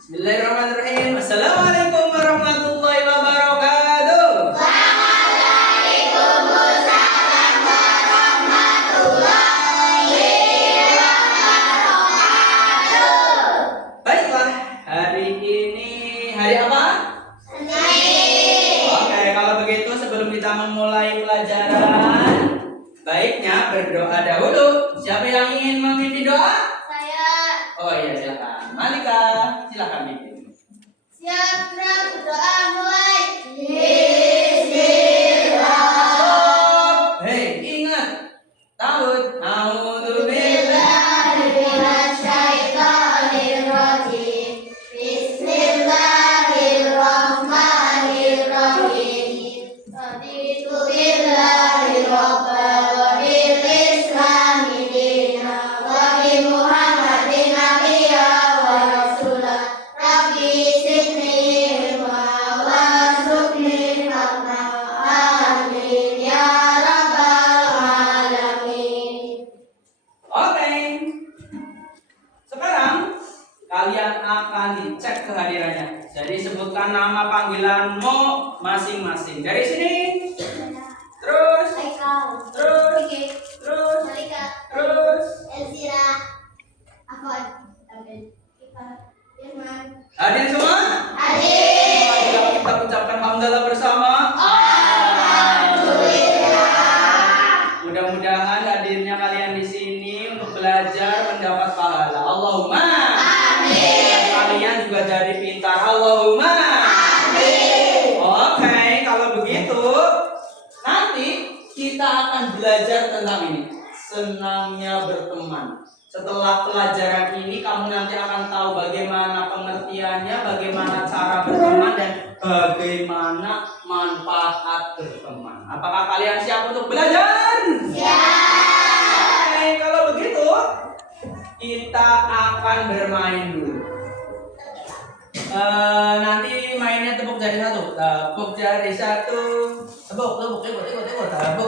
Bismillahirrahmanirrahim. Assalamualaikum warahmatullahi wabarakatuh. Waalaikumsalam warahmatullahi wabarakatuh. Baiklah, hari ini hari apa? Senin. Oke, kalau begitu sebelum kita memulai pelajaran, baiknya berdoa dahulu. Siapa yang ingin memimpin doa? Saya Oh iya, silakan. Malika, silakan mimpin. siap berdoa mulai. Bismillah. Stop. Hei, ingat. Tahun. Minasyaitonirrajim. Bismillahirrahmanirrahim. Raditu billahi rabban wa bil islami dinan wa bi Muhammadin nabiyya wa rasulah. Rabbi zidni ilma warzuqni fahma. Amin ya rabbal alamin. Oke. Sekarang kalian akan dicek kehadirannya. Jadi sebutkan nama panggilanmu masing-masing. Dari sini. Terus. Haikal, Terus. Vicky, Terus. Malika, Terus. Elzira, Afwan, Amin, Irman. Hadir semua? Hadir. Mari kita ucapkan hamdalah bersama. Alhamdulillah. Mudah-mudahan hadirnya kalian di sini untuk belajar mendapat pahala. Allahumma. Amin. Kalian juga jadi pintar. Allahumma. Amin. Oke, kalau begitu nanti kita akan belajar tentang ini. Senangnya berteman. Setelah pelajaran ini kamu nanti akan tahu bagaimana pengertiannya, bagaimana cara berteman dan bagaimana manfaat berteman. Apakah kalian siap untuk belajar? Siap. Oke, kalau begitu kita akan bermain dulu. Nanti mainnya tepuk jari satu, tepuk jari satu, tepuk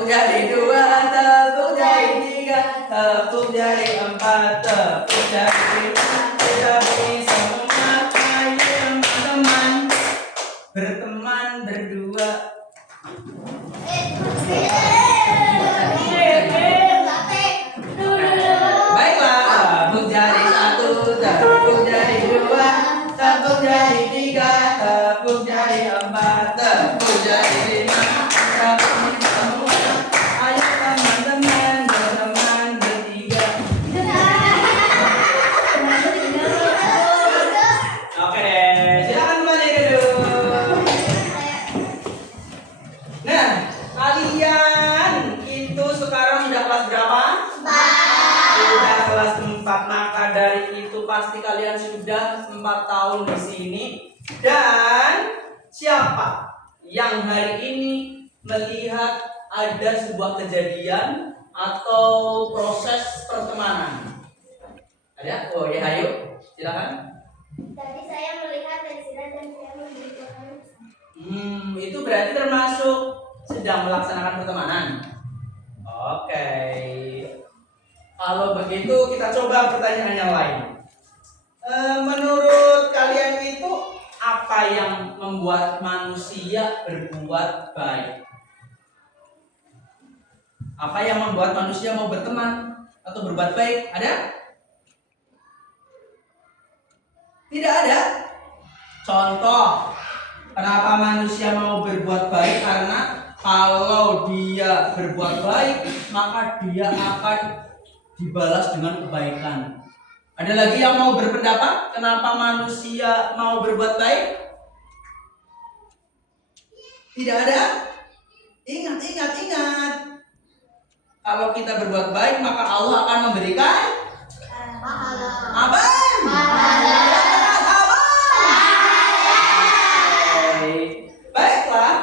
jari dua, tepuk jari tiga, tepuk jari empat, tepuk jari lima. Kita bisa memakai teman-teman, berteman berdua. Baiklah, tepuk jari satu, tepuk jari dua, tepuk jari tiga, tepuk jari empat, tepuk jari lima. Tepuk semua. Ayo teman-teman, berteman bertiga. Oke deh, silakan kembali dulu. Nah, kalian itu sekarang sudah kelas berapa? Sudah kelas 4, maka dari itu pasti kalian sudah 4 tahun di sini. Dan siapa yang hari ini melihat ada sebuah kejadian atau proses pertemanan? Ada? Oh ya, ayo, silakan. Tadi saya melihat Elzira dan saya memberitahu. Itu berarti termasuk sedang melaksanakan pertemanan. Oke. Kalau begitu kita coba pertanyaan yang lain. Menurut kalian itu apa yang membuat manusia berbuat baik? Apa yang membuat manusia mau berteman atau berbuat baik? Ada? Tidak ada. Contoh, kenapa manusia mau berbuat baik? Karena kalau dia berbuat baik, maka dia akan dibalas dengan kebaikan. Ada lagi yang mau berpendapat kenapa manusia mau berbuat baik? Tidak ada? Ingat. Kalau kita berbuat baik, maka Allah akan memberikan apa? Baiklah,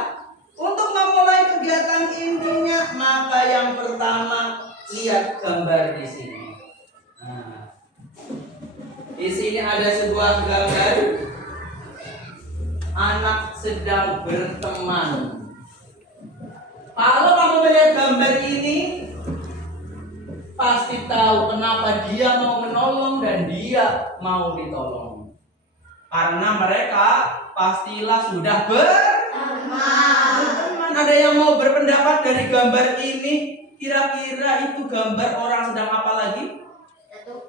untuk memulai kegiatan intinya, maka yang pertama lihat gambar di sini. Nah, di sini ada sebuah gambar anak sedang berteman. Kalau kamu melihat gambar ini, pasti tahu kenapa dia mau menolong dan dia mau ditolong. Karena mereka pastilah sudah berteman. Ada yang mau berpendapat dari gambar ini? Kira-kira itu gambar orang sedang apa lagi? Jatuh.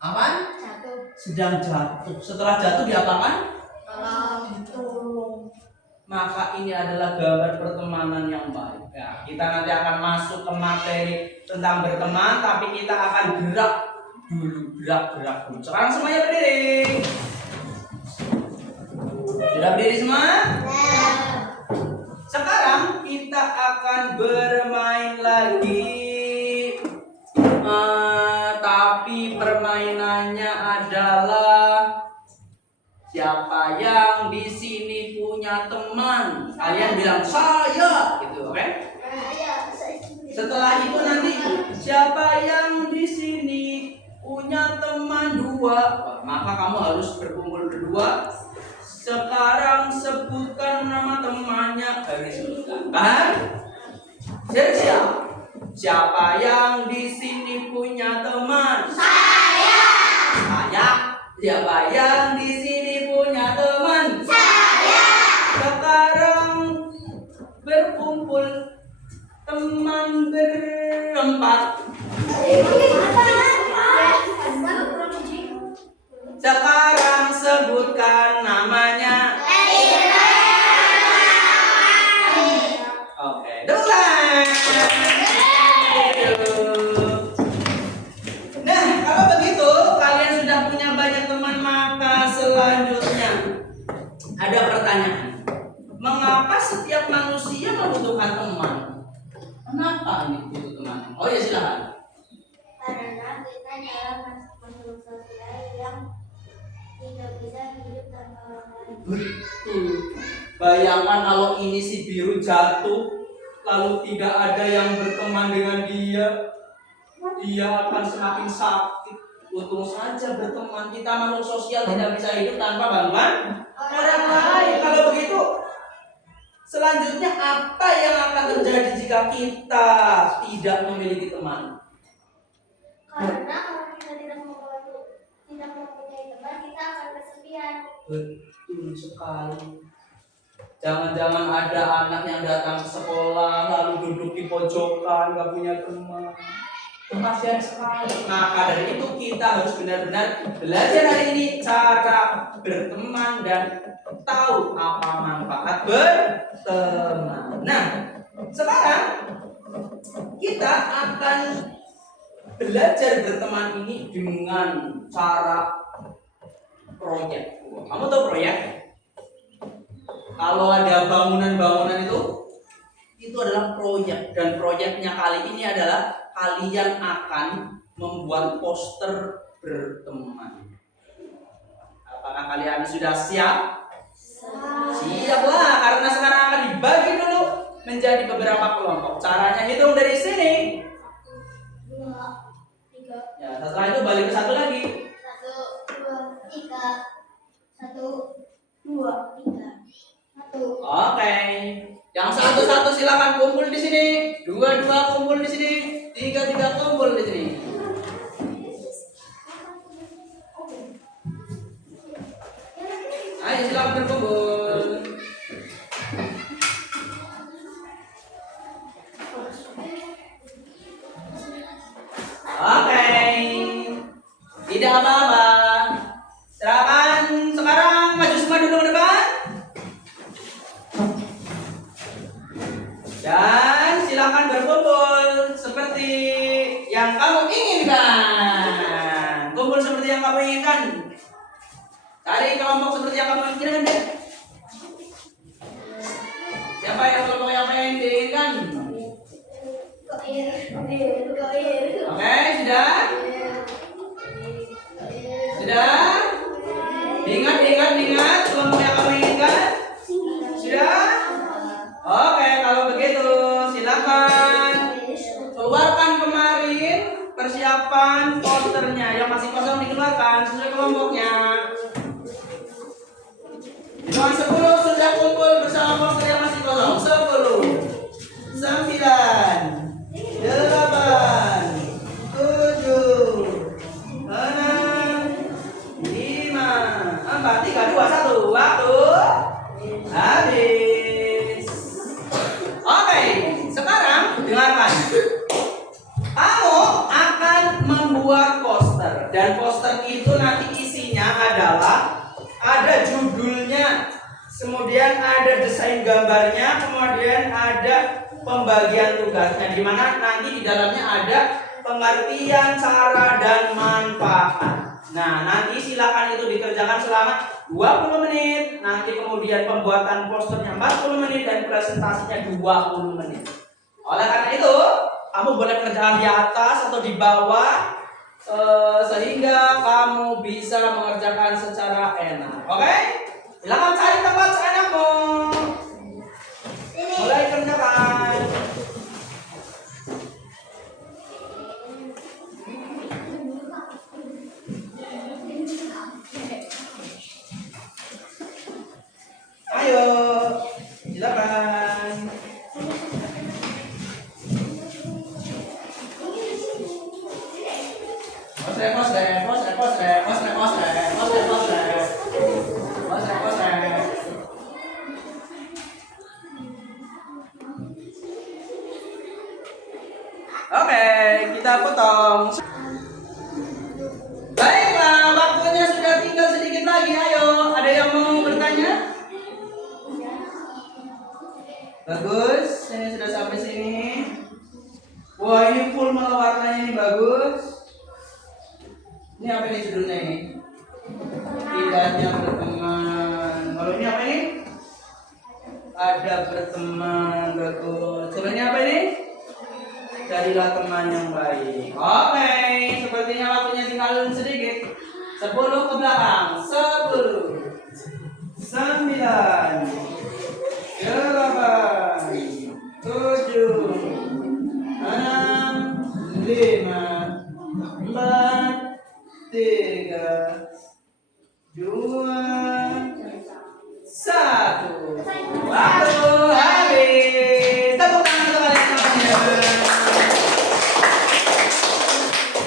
Apaan? Jatuh. Sedang jatuh. Setelah jatuh diapakan? Tolong. Maka ini adalah gambar pertemanan yang baik. Ya, kita nanti akan masuk ke materi tentang berteman, tapi kita akan gerak dulu. Sekarang semuanya berdiri. Sudah berdiri semua? Sekarang kita akan bermain lagi. Tapi permainannya adalah siapa yang di sini punya teman? Kalian bilang saya, gitu, oke? Setelah itu nanti siapa yang di sini punya teman 2, maka kamu harus berkumpul berdua. Sekarang sebutkan nama temannya, harus sebutkan. Paham? Siap. Siapa yang di sini punya teman? Saya. Siapa yang di sini punya teman? Saya. Sekarang berkumpul teman berempat. Sekarang sebutkan namanya. Oke, duluan. Nah, kalau begitu kalian sudah punya banyak teman, maka selanjutnya ada pertanyaan. Mengapa setiap manusia membutuhkan teman? Kenapa ini butuh teman? Oh ya, silakan. Karena kita dalam makhluk sosial yang tidak bisa hidup tanpa orang lain. Betul. Bayangkan kalau ini si biru jatuh, lalu tidak ada yang berteman dengan dia, dia akan semakin sakit. Untung saja berteman. Kita makhluk sosial tidak bisa hidup tanpa bantuan orang lain. Kalau begitu, selanjutnya apa yang akan terjadi jika kita tidak memiliki teman? Karena kalau kita tidak mempunyai teman, kita akan kesepian. Betul sekali. Jangan-jangan ada anak yang datang ke sekolah lalu duduk di pojokan, gak punya teman. Kasihan sekali. Maka dari itu kita harus benar-benar belajar hari ini cara berteman dan tahu apa manfaat berteman. Nah, sekarang kita akan belajar berteman ini dengan cara proyek. Kamu tahu proyek? Kalau ada bangunan-bangunan itu adalah proyek, dan proyeknya kali ini adalah kalian akan membuat poster berteman. Apakah kalian sudah siap? Siaplah, karena sekarang akan dibagi dulu menjadi beberapa kelompok. Caranya hitung dari sini. 2, 3. Ya, setelah itu balik ke satu lagi. 1, 2, 3. 1, 2, 3. 1. Oke. Yang satu-satu silakan kumpul di sini. 2 kumpul di sini. 3 kumpul di sini. Ayo silakan berkumpul. Oke. Tidak apa-apa. Silakan sekarang maju semua dulu ke depan. Dan silakan berkumpul seperti yang kamu inginkan. Kumpul seperti yang kamu inginkan. Cari kelompok seperti yang kamu inginkan deh. Siapa yang kelompok yang pengen diinginkan? Oke, sudah? Sudah? Ingat kelompok yang kamu inginkan? Sudah? Oke, kalau begitu silakan keluarkan kemarin persiapan posternya. Yang masih kosong dikeluarkan sesuai kelompoknya. Cuma 10 sudah kumpul bersama poster yang masih kosong. 10, 9, 8, 7, 6, 5, 4, 4, 3, 2, 1. Waktu habis. Oke, sekarang dengarkan. Kamu akan membuat poster dan poster itu nanti isinya adalah ada judulnya, kemudian ada desain gambarnya, kemudian ada pembagian tugasnya, di mana nanti di dalamnya ada pengertian, cara, dan manfaat. Nah, nanti silakan itu dikerjakan selama 20 menit. Nanti kemudian pembuatan posternya 40 menit dan presentasinya 20 menit. Oleh karena itu, kamu boleh kerjaan di atas atau di bawah sehingga kamu bisa mengerjakan secara enak. Oke? Silakan cari tempat seenakmu. Mulai kerjakan. Ayo, silakan. Oke, kita potong. Baiklah, waktunya sudah tinggal sedikit lagi. Ayo, ada yang mau bertanya? Bagus, ini sudah sampai sini. Wah, ini full malah warnanya ini bagus. Ini apa ini judulnya ini? Indahnya berteman. Kalau ini apa ini? Ada berteman, bagus. Kalau ini apa ini? Carilah teman yang baik. Oke, sepertinya waktunya tinggal sedikit. 10 ke belakang. 10, 9, 8, 7, 6, 5, 4, 3, 2, 1. Waktu habis. Tepuk tangan untuk kalian semuanya.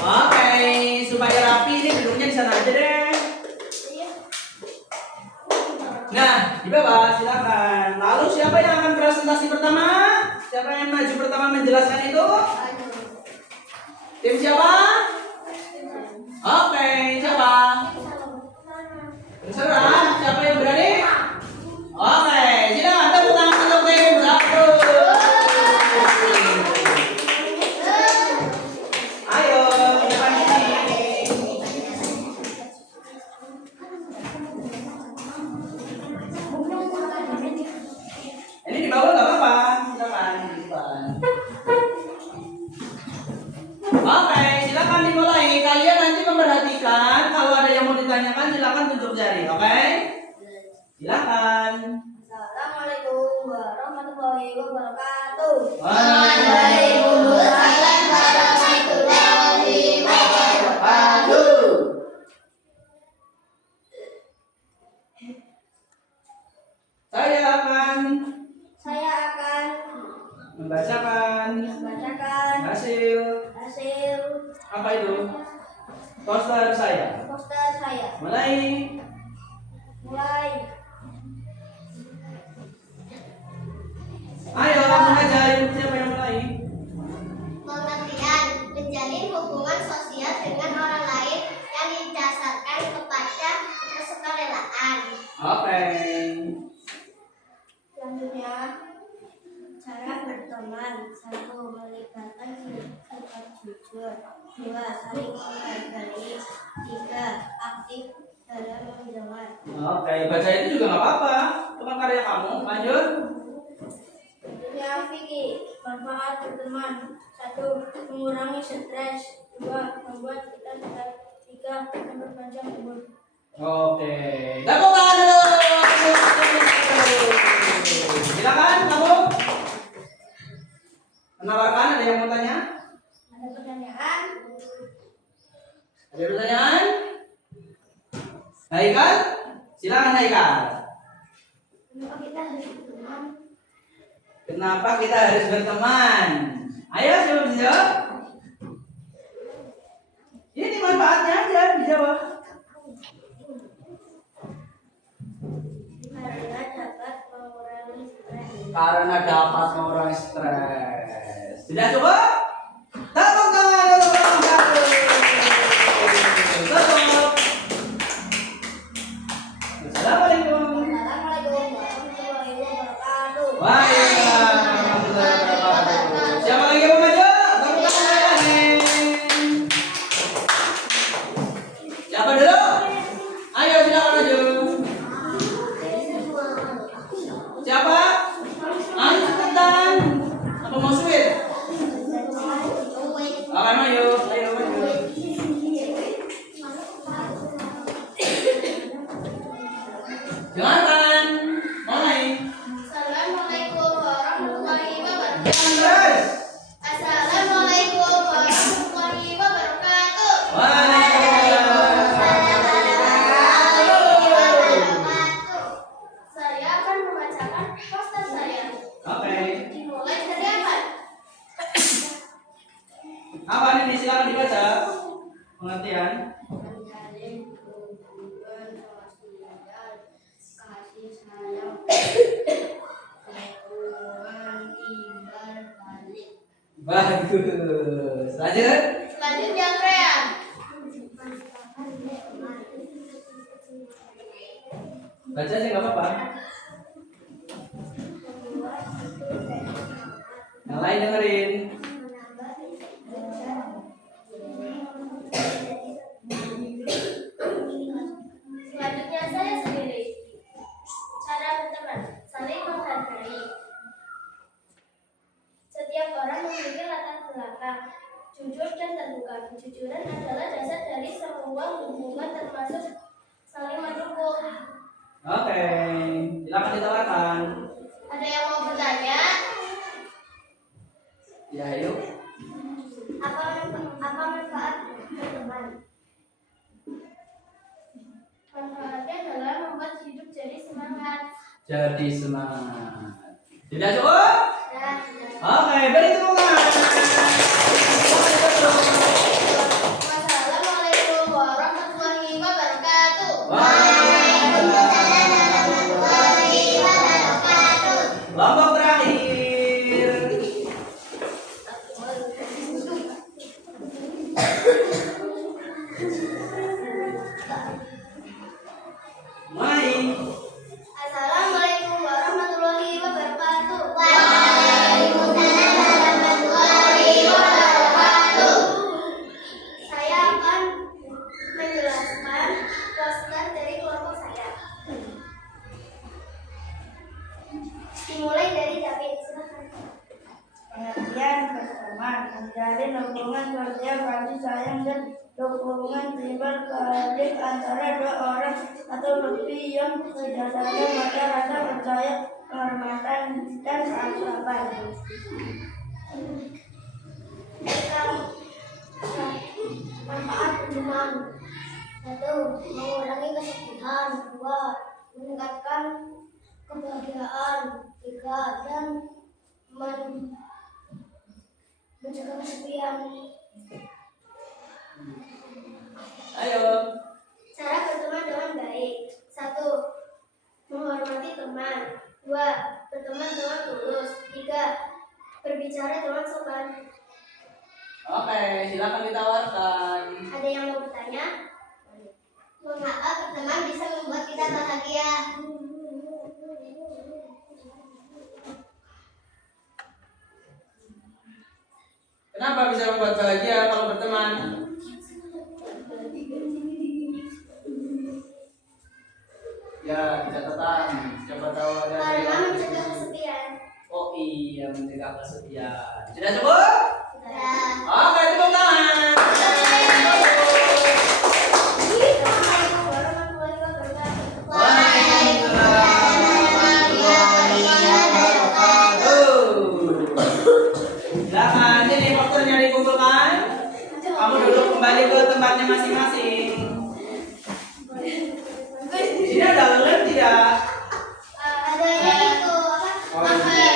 Oke, supaya rapi ini duduknya di sana aja deh. Nah, di bawah silakan. Lalu siapa yang akan presentasi pertama? Siapa yang maju pertama menjelaskan itu? Tim siapa? Oke, siapa? Terserah, siapa yang berani? Oke, silakan tepuk tangan untuk tim 1. Ayo, ke depan sini. Ini di bawah nggak apa-apa, silakan di depan. Oke, silakan dimulai. Kalian nanti memperhatikan kalau ada yang mau ditanyakan silakan tunjuk jari, oke? Silakan. Assalamualaikum warahmatullahi wabarakatuh. Waalaikumsalam warahmatullahi wabarakatuh. Saya akan membacakan hasil apa itu? Poster saya. Mulai. Ayo langsung aja, siapa yang mulai? Pengertian menjalin hubungan sosial dengan orang lain yang didasarkan kepada kesukarelaan. Oke. Selanjutnya, cara berteman. 1. Melibatkan sifat jujur. 2. Saling menghargai. 3. Aktif dalam mendengar. Oke, baca itu juga nggak apa-apa. Itu kan karya kamu. Lanjut. Ya, Vicky, manfaat berteman. 1. Mengurangi stres. 2. Membuat kita sehat. 3. Memperpanjang umur. Oke. Tepuk tangan dulu. Silakan kamu. Menawarkan, ada yang mau tanya? Ada pertanyaan? Ada pertanyaan? Haikal? Silakan Haikal. Kenapa kita harus berteman? Kenapa kita harus berteman? Ayo coba dijawab. Ini manfaatnya aja dijawab. karena dapat mengurangi stres. Sudah cukup? Tepuk tangan dulu dong, satu. Cukup. Assalamualaikum. Assalamualaikum warahmatullahi wabarakatuh. Waalaikumsalam warahmatullahi wabarakatuh. Siapa lagi yang mau maju? Tepuk tangan lagi. Siapa dulu? Ayo silakan maju. Siapa? Ayo cepetan. Apa mau sweet? Akan maju. Ayo maju. Dengarkan. Mulai. Assalamualaikum warahmatullahi wabarakatuh. Terus. Assalamualaikum warahmatullahi wabarakatuh. Saya akan membacakan poster saya. Oke. Dimulai dari apa? Apa ini? Silakan dibaca. Pengertian. Menjalin hubungan sosial, kasih sayang, dukungan timbal balik. Bagus. Lanjut. Selanjutnya Krean. Baca aja nggak apa-apa. Yang lain dengerin. Selanjutnya saya sendiri. Cara berteman, saling menghargai. Setiap orang memiliki latar belakang, jujur dan terbuka. Kejujuran adalah dasar dari semua hubungan termasuk saling mendukung. Oke. Silakan ditawarkan. Ada yang mau bertanya? Ya, yuk. Apa manfaat berteman? Manfaatnya adalah membuat hidup jadi semangat. Jadi semangat. Tidak cukup? Dan Oke, beri tepuk tangan. Wassalamualaikum warahmatullahi wabarakatuh. Kelompok terakhir. Mulai. Assalamualaikum warahmatullahi wabarakatuh. Saya akan menjelaskan poster dari kelompok saya. Dimulai dari David, silakan. Pengertian berteman, menjalin hubungan sosial, kasih sayang dan dukungan timbal balik antara dua orang atau lebih yang berdasarkan pada rasa percaya, penghormatan dan keakraban. Manfaat berteman. 1. Mengurangi kesedihan. 2. Meningkatkan kebahagiaan. 3. Dan mencegah kesepian. Ayo. Cara berteman dengan baik. 1. Menghormati teman. 2. Berteman dengan tulus. 3. Berbicara dengan sopan. Oke, silakan ditawarkan. Ada yang mau bertanya? Mengapa berteman bisa membuat kita bahagia? Kenapa bisa membuat bahagia kalau berteman? Ya, catatan. Siapa tahu ada Karena yang mencegah kesepian. Oh iya, mencegah kesepian. Sudah cukup? Sudah. Oke, tepuk tangan. Assalamualaikum warahmatullahi wabarakatuh. Silakan, ini posternya dikumpulkan. Kamu duduk kembali ke tempatnya masing-masing. Sini ada lem tidak? Adanya itu apa? Kafe.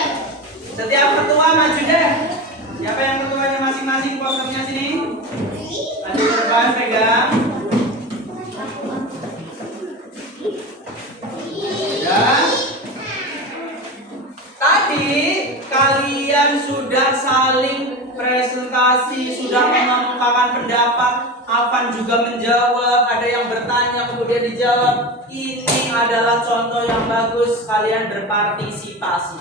Setiap ketua maju deh. Siapa yang ketuanya masing-masing posternya sini? Maju ke depan, pegang. Ya. Tadi saling presentasi, sudah mengemukakan pendapat. Afan juga menjawab, ada yang bertanya kemudian dijawab. Ini adalah contoh yang bagus kalian berpartisipasi.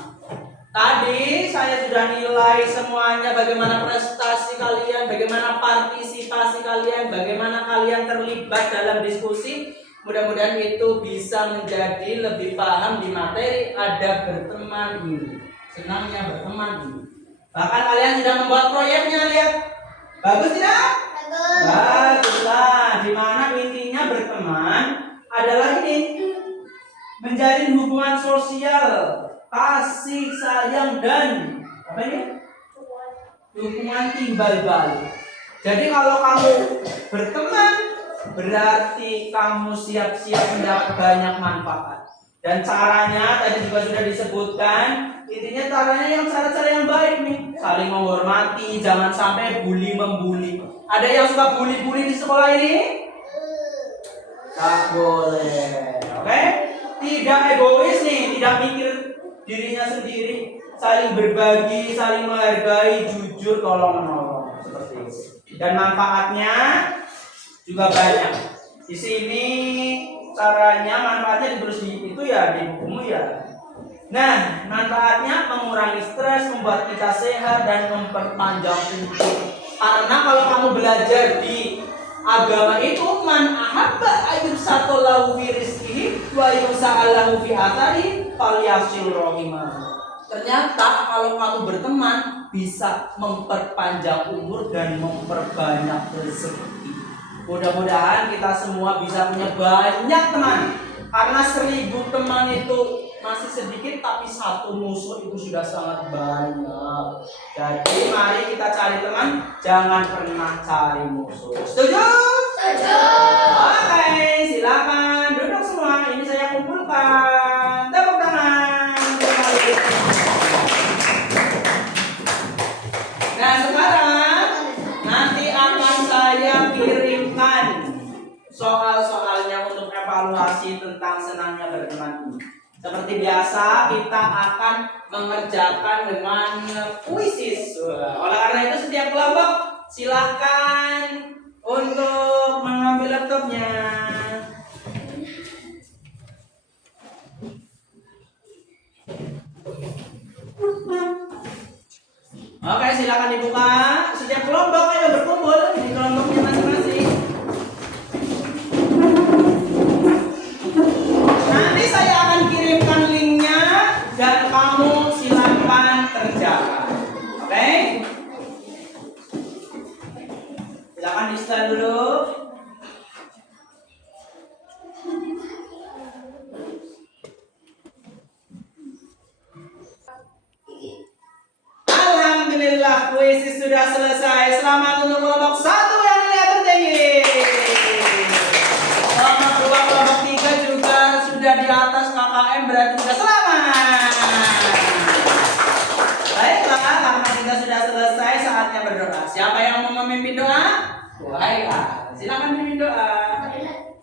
Tadi saya sudah nilai semuanya, bagaimana prestasi kalian, bagaimana partisipasi kalian, bagaimana kalian terlibat dalam diskusi. Mudah-mudahan itu bisa menjadi lebih paham di materi ada berteman ini. Senangnya berteman ini. Bahkan kalian sudah membuat proyeknya, lihat. Bagus tidak? Baguslah. Di mana intinya berteman adalah ini, menjalin hubungan sosial, kasih sayang dan apa ini? Dukungan timbal balik. Jadi kalau kamu berteman berarti kamu siap-siap mendapat banyak manfaat. Dan caranya tadi juga sudah disebutkan. Intinya caranya yang cara-cara yang baik nih. Saling menghormati, jangan sampai bully membuli. Ada yang suka bully-bully di sekolah ini? Tak boleh. Oke? Tidak egois nih, tidak mikir dirinya sendiri, saling berbagi, saling menghargai, jujur, tolong menolong, seperti itu. Dan manfaatnya juga banyak. Di sini caranya manfaatnya ditulis di itu ya, di bukumu ya. Nah, manfaatnya mengurangi stres, membuat kita sehat dan memperpanjang umur. Karena kalau kamu belajar di agama itu, man ahabba ayyusatolahu fi rizqihi wa yusa'alahu fi athari falyasil rahimah. Ternyata kalau kamu berteman bisa memperpanjang umur dan memperbanyak rezeki. Mudah-mudahan kita semua bisa punya banyak teman. Karena 1000 teman itu masih sedikit, tapi 1 musuh itu sudah sangat banyak. Jadi mari kita cari teman, jangan pernah cari musuh. Setuju? Setuju. Oke, silakan duduk semua. Ini saya kumpulkan. Tepuk tangan. Nah, sekarang nanti akan saya kirimkan soal-soalnya untuk evaluasi tentang senangnya berteman ini. Seperti biasa kita akan mengerjakan dengan kuisis. Oleh karena itu setiap kelompok silahkan untuk mengambil laptopnya. Oke, silakan dibuka. Setiap kelompok ayo berkumpul di kelompoknya masing-masing. Nanti saya akan kirimkan linknya dan kamu silakan kerjakan. Oke? Silakan di-start dulu. Alhamdulillah, kuis sudah selesai. Selamat untuk kelompok 1 yang nilai tertinggi. Kelompok 2, kelompok 3 juga sudah di atas KKM, berarti sudah selamat. Baiklah, karena kita sudah selesai, saatnya berdoa. Siapa yang mau memimpin doa? Baiklah, silakan memimpin doa.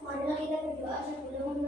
Marilah kita berdoa sebelum